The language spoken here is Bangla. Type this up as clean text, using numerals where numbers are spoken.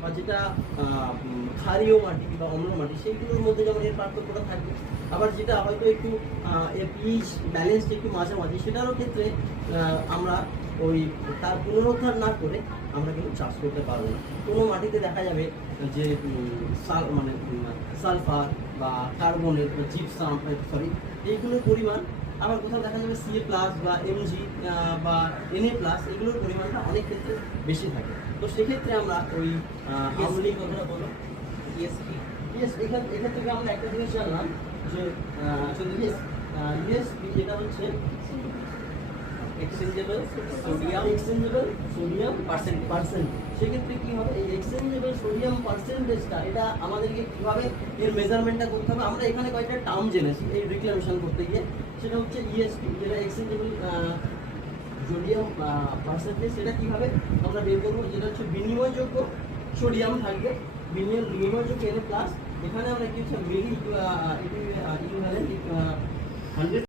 বা যেটা ক্ষারীয় মাটি বা অম্ল মাটি, সেইগুলোর মধ্যে যেমন এর পার্থক্যটা থাকবে। আবার যেটা হয়তো একটু পিএইচ ব্যালেন্সড একটু মাঝামাঝি, সেটারও ক্ষেত্রে আমরা ওই তার পুনরুদ্ধার না করে আমরা কিন্তু চাষ করতে পারবো না। কোনো মাটিতে দেখা যাবে যে সালফার বা কার্বনের জিপসাম এইগুলোর পরিমাণ, আবার কোথাও দেখা যাবে সিএ প্লাস বা এমজি বা এনএ প্লাস, এগুলোর পরিমাণটা অনেক ক্ষেত্রে বেশি থাকে। তো সেক্ষেত্রে আমরা ওই আমলি কথাটা বলো ইএসপি। এখান থেকে আমরা একটা জিনিস জানলাম যে ইএসপি যেটা হচ্ছে এক্সচেঞ্জেবল সোডিয়াম পার্সেন্ট। সেক্ষেত্রে কি হবে, এই এক্সচেঞ্জেবল সোডিয়াম পার্সেন্টেজটা এটা আমাদেরকে কীভাবে এর মেজারমেন্টটা করতে হবে, আমরা এখানে কয়েকটা টার্ম জেনেছি এই রিক্লামেশন করতে গিয়ে। সেটা হচ্ছে ইএসপি, যেটা এক্সচেঞ্জেবল সোডিয়াম পার্সেন্টেজ। সেটা কীভাবে আমরা বের করবো, যেটা হচ্ছে বিনিময়যোগ্য সোডিয়াম থাকবে, বিনিময়যোগ্য এন প্লাস। এখানে আমরা কি হচ্ছে মিলি